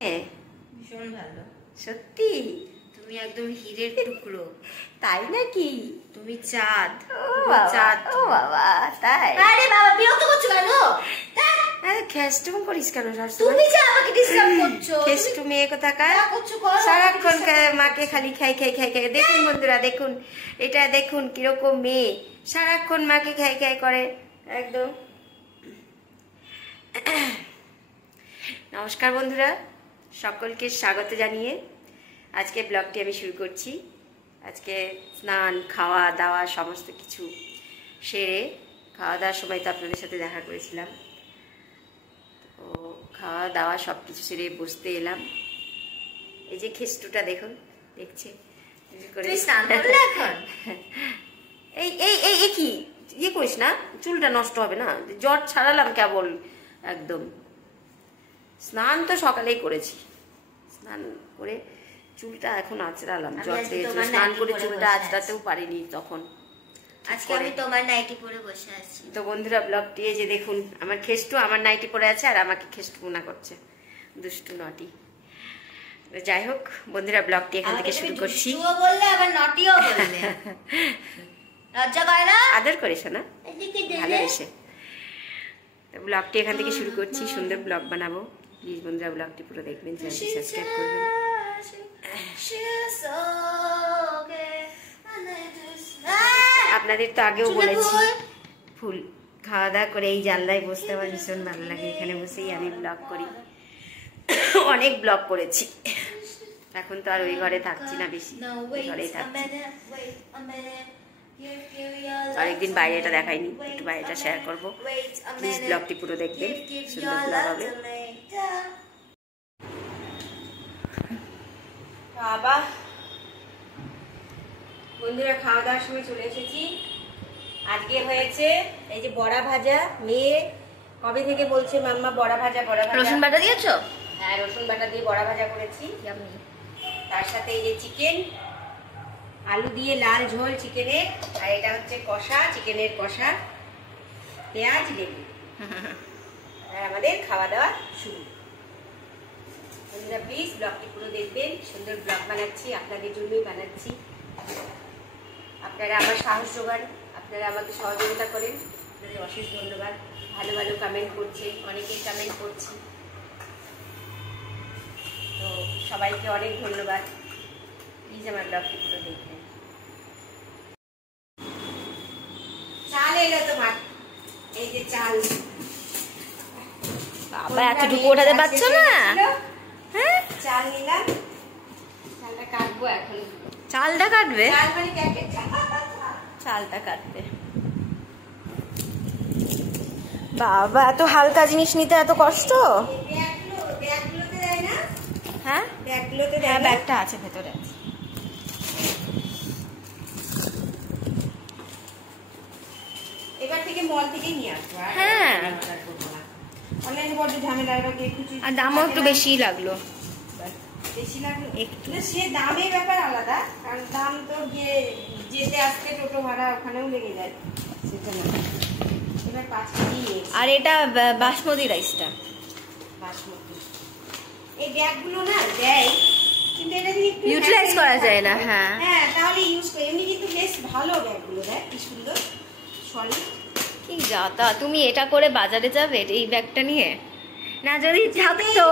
ভীষণ ভালো। সত্যি তুমি একদম হীরের টুকরো। তাই নাকি? তুমি চাঁদ। চাঁদ। ও বাবা তাই? আরে বাবা বিরক্ত করছো কেন? আরে খেস্টুম করিস কেন? তুমি যে আমাকে ডিস্টার্ব করছো। খেস্টু মেয়ে কোথাকার করছো কর। সারাক্ষণ মাকে খালি খাই খাই খাই খাই। দেখুন বন্ধুরা দেখুন, এটা দেখুন কিরকম মেয়ে, সারাক্ষণ মাকে খাই খাই করে একদম। নমস্কার বন্ধুরা, সকলকে স্বাগত জানিয়ে আজকে ব্লগটি আমি শুরু করছি। আজকে স্নান খাওয়া দাওয়া সমস্ত কিছু সেরে, খাওয়া দাওয়ার সময় তো আপনাদের সাথে দেখা করেছিলাম, তো খাওয়া দাওয়া সব কিছু সেরে বসতে এলাম। এই যে খেস্টুটা দেখুন, দেখছে এই এই এই কি ইয়ে করিস না, চুলটা নষ্ট হবে না। জ্বর ছাড়ালাম কেবল একদম। স্নান তো সকালেই করেছি, স্নান করে চুলটা এখন আঁচড়ালাম। জ্বর পেয়েছিল, স্নান করে চুলটা আঁচড়াতেও পারিনি তখন। আজকে আমি তোমার নাইটি পরে বসে আছি। তো বন্ধুরা ব্লগটি এই যে দেখুন, আমার খেস্টু আমার নাইটি পরে আছে আর আমাকে খেস্টু মনে করছে, দুষ্টু নটি। যাই হোক বন্ধুরা, ব্লগটি এখান থেকে শুরু করছি। বললে আবার নটিও বললে, লজ্জা করে না? আদর করিস না, ভালোবেসে। ব্লগটি এখান থেকে শুরু করছি, সুন্দর ব্লগ বানাবো। প্লিজ বন্ধুরা ব্লগটি পুরো দেখবেন, চ্যানেলটি সাবস্ক্রাইব করবেন। আপনাদের তো আগেও বলেছি, ফুল খাওয়া দাওয়া করে এই জানলায় বসতে আমার ভীষণ ভালো লাগে। এখানে বসেই আমি ব্লগ করি, অনেক ব্লগ করেছি। এখন তো আর ওই ঘরে থাকছি না, বেশি ঘরেই থাকছি। আরেকদিন বাইরেটা দেখাইনি, একটু বাইরেটা শেয়ার করবো। প্লিজ ব্লগটি পুরো দেখবেন, সুন্দর ব্লগ হবে। বাবা বন্ধুরা খাওয়া দাওয়ার সময় চলে এসেছি। আজকে হয়েছে এই যে বড়া ভাজা। মেয়ে কবে থেকে বলছে মাম্মা বড়া ভাজা বড়া ভাজা। রসুন বাটা দিয়েছো? হ্যাঁ, রসুন বাটা দিয়ে বড়া ভাজা করেছি। তার সাথে এই যে চিকেন, আলু দিয়ে লাল ঝোল চিকেনের, আর এটা হচ্ছে কষা, চিকেনের কষা, পেঁয়াজ লেবু। আর আমাদের খাওয়া দাওয়া শুরু। বন্ধুরা প্লিজ ব্লগটি পুরো দেখবেন, সুন্দর ব্লগ বানাচ্ছি, আপনাদের জন্যই বানাচ্ছি। আপনারা আমার সাহস যোগান, আপনারা আমাকে সহযোগিতা করেন, আপনাদের অশেষ ধন্যবাদ। ভালো ভালো কমেন্ট করছেন, অনেকেই কমেন্ট করছি, তো সবাইকে অনেক ধন্যবাদ। প্লিজ আমার ব্লগটি পুরো দেখবেন। চাল এলো তোমার, এই যে চাল। বাবা এতটুকু ওঠাতে পারছো না? হ্যাঁ, চাল নিলাম, চালটা কাটবো এখন। চালটা কাটবে? চাল মানে প্যাকেট চাল। চালটা কাটবে। বাবা এত হালকা জিনিস নিতে এত কষ্ট? ব্যাগগুলোতে দেয় না? হ্যাঁ ব্যাগগুলোতে দেয়। হ্যাঁ ব্যাগটা আছে ভেতরে। এবার থেকে মল থেকেই নিয়ে আসবো। হ্যাঁ, অনলাইনে বড় ঝামেলা। আর দামও একটু বেশিই লাগলো। বেশি লাগলো একটু। সে দামের ব্যাপার আলাদা, কারণ দাম তো গিয়ে যেতে আসতে টোটো ভাড়া ওখানেও লেগে যায়, সেটা না। এবার 5 কেজি। আর এটা বাসমতি রাইসটা, বাসমতি। এই ব্যাগগুলো না দেয়, কিন্তু এটা যদি ইউটিলাইজ করা যায় না। হ্যাঁ হ্যাঁ, তাহলে ইউজ করে। এমনি কিন্তু বেশ ভালো ব্যাগগুলো দেয়, কি সুন্দর সলিড। কি যাতা, তুমি এটা করে বাজারে যাবে এই ব্যাগটা নিয়ে? না যদি থাকতো।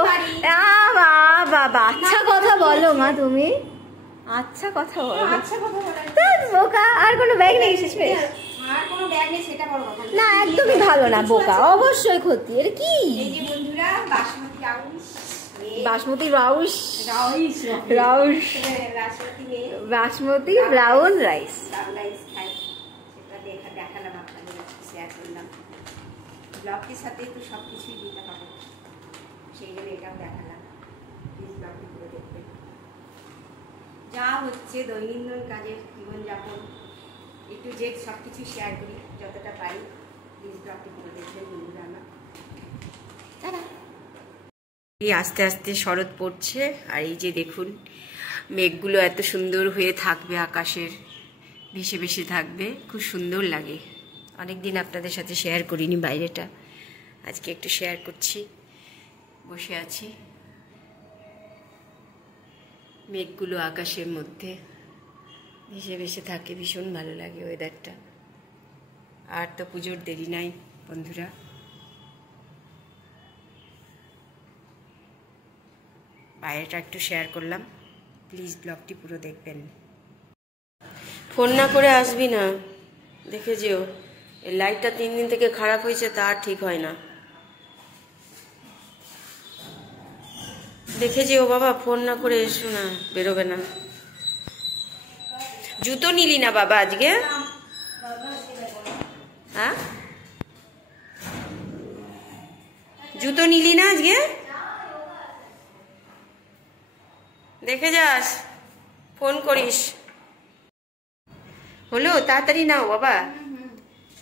বাবা আচ্ছা কথা বলো মা, তুমি আচ্ছা কথা বলো। আচ্ছা কথা বলে বোকা, আর কোনো ব্যাগ নেই শেষ পেয়ে? আর কোনো ব্যাগ নেই, সেটা বড় কথা না, একদমই ভালো না, বোকা, অবশ্যই ক্ষতি। এর কি? এই যে বন্ধুরা বাসমতি রাউস, বাসমতি রাউস, রাউস রাউস, বাসমতি মেয়ে বাসমতি ব্রাউন রাইস। রাইস খাই, সেটা দেখালাম আপনাদের, শেয়ার করলাম। ব্লগটির সাথে তো সব কিছুই দিতে হবে, সেই জন্য এটাও দেখালাম। প্লিজ ব্লগটি পুরো দেখবেন। যা হচ্ছে দৈনন্দিন কাজের জীবনযাপন, একটু যে সব কিছু শেয়ার করি যতটা পারি। প্লিজ ব্লগটি পুরো দেখবেন বন্ধুরা আমার। এই আস্তে আস্তে শরৎ পড়ছে, আর এই যে দেখুন মেঘগুলো এত সুন্দর হয়ে থাকবে, আকাশের ভেসে ভেসে থাকবে, খুব সুন্দর লাগে। অনেকদিন আপনাদের সাথে শেয়ার করিনি বাইরেটা, আজকে একটু শেয়ার করছি। বসে আছি, মেঘগুলো আকাশের মধ্যে ভেসে ভেসে থাকে, ভীষণ ভালো লাগে ওয়েদারটা। আর তো পুজোর দেরি নাই বন্ধুরা। বাইরেটা একটু শেয়ার করলাম, প্লিজ ব্লগটি পুরো দেখবেন। ফোন না করে আসবি না, দেখে যেও। এই লাইটটা 3 দিন থেকে খারাপ হয়েছে, তা আর ঠিক হয় না। দেখে যেও বাবা, ফোন না করে এসো না, বেরোবে না। জুতো নিলি না বাবা আজকে? হ্যাঁ, জুতো নিলি না আজকে? দেখে যাস, ফোন করিস। হলো, তাড়াতাড়ি নাও বাবা।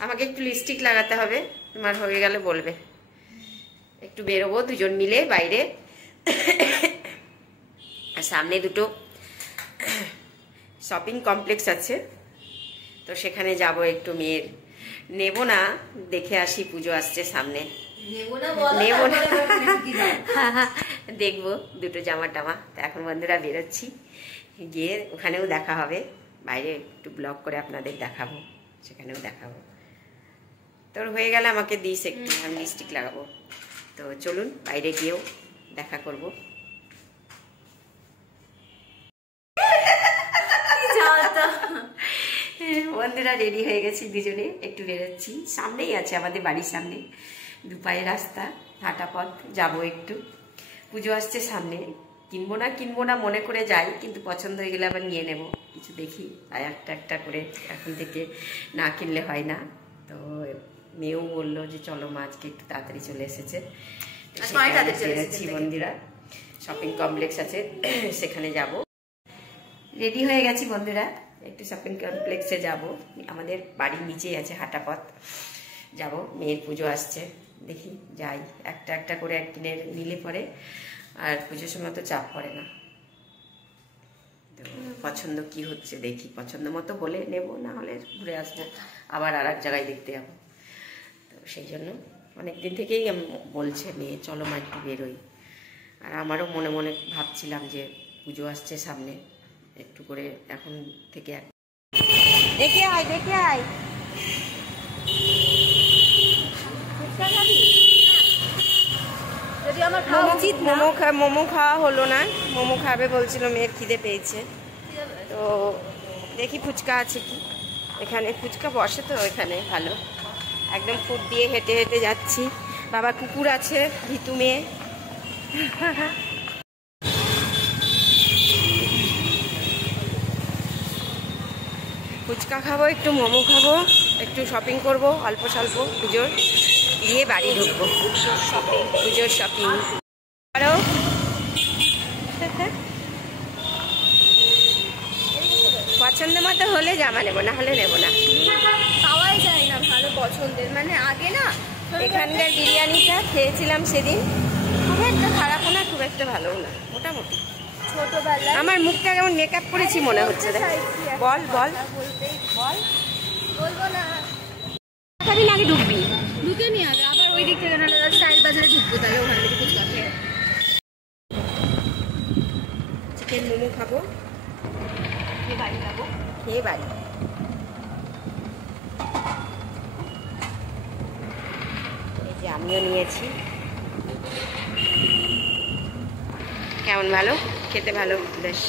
আমাকে একটু লিপস্টিক লাগাতে হবে, তোমার হয়ে গেলে বলবে। একটু বেরোবো দুজন মিলে বাইরে, আর সামনে দুটো শপিং কমপ্লেক্স আছে, তো সেখানে যাব একটু। মেয়ের নেব না, দেখে আসি, পুজো আসছে সামনে। নেব না, দেখবো দুটো জামা টামা। তো এখন বন্ধুরা বেরোচ্ছি, গিয়ে ওখানেও দেখা হবে। বাইরে একটু ব্লগ করে আপনাদের দেখাবো, সেখানেও দেখাবো। তোর হয়ে গেলে আমাকে দিস একটু, আমি লিপস্টিক লাগাবো। তো চলুন বাইরে গিয়েও দেখা করব। বন্ধুরা রেডি হয়ে গেছি দুজনে, একটু বেরোচ্ছি। সামনেই আছে, আমাদের বাড়ির সামনে, 2 পায়ের রাস্তা, হাঁটা পথ। যাবো একটু, পুজো আসছে সামনে। কিনবো না মনে করে যাই, কিন্তু পছন্দ হয়ে গেলে আবার নিয়ে নেব কিছু। দেখি আর একটা করে, এখন থেকে না কিনলে হয় না। তো মেয়েও বললো যে চলো মা, আজকে একটু তাড়াতাড়ি চলে এসেছে। বন্ধুরা শপিং কমপ্লেক্স আছে, সেখানে যাব। রেডি হয়ে গেছি বন্ধুরা, একটু শপিং কমপ্লেক্সে যাব। আমাদের বাড়ির নিচেই আছে, হাঁটা পথ। যাব, মেয়ের পুজো আসছে, দেখি যাই। একটা করে কিনে নিলে পরে আর পুজোর সময় তো চাপ পড়ে না। তো পছন্দ কি হচ্ছে দেখি, পছন্দ মতো হলে নেব, না হলে ঘুরে আসবো, আবার আর এক জায়গায় দেখতে যাবো। তো সেই জন্য অনেকদিন থেকেই বলছে মেয়ে, চলো মা একটু বেরোই। আর আমারও মনে মনে ভাবছিলাম যে পুজো আসছে সামনে, একটু করে এখন থেকে দেখে আয়। যদি আমার খাওয়া উচিত না। মোমো খাওয়া হলো না, মোমো খাবে বলছিল, মেয়ের খিদে পেয়েছে। তো দেখি ফুচকা আছে কি, এখানে ফুচকা বসে তো এখানে ভালো। একদম ফুট দিয়ে হেঁটে হেঁটে যাচ্ছি। বাবা কুকুর আছে, ভিতু মেয়ে। ফুচকা খাবো, একটু মোমো খাবো, একটু শপিং করব অল্প স্বল্প, পুজোর দিয়ে বাড়ি ঢুকবো। পুজোর শপিং আরো পছন্দ মতো হলে জামা নেবো, না হলে নেবো না। পাওয়াই যায় না ভালো পছন্দের। মানে আগে না এখানকার বিরিয়ানিটা খেয়েছিলাম সেদিন, খুব একটা খারাপও না, খুব একটা ভালোও না, মোটামুটি। ছোটবেলায় আমার মুখটা কেমন মেকআপ করেছি মনে হচ্ছে। বল বলবো না, খাবি না, আগে ঢুকবি? ঢুকে নিয়ে আগে, আবার ওই দিক থেকে নাহলে স্টাইল বাজারে ঢুকবো, তাহলে ওখান থেকে ফুচকা খেয়ে। চিকেন মোমো খাবো, বাড়ি যাবো, খেয়ে বাড়ি। এই যে আমিও নিয়েছি। কেমন, ভালো? খেতে ভালো বেশ।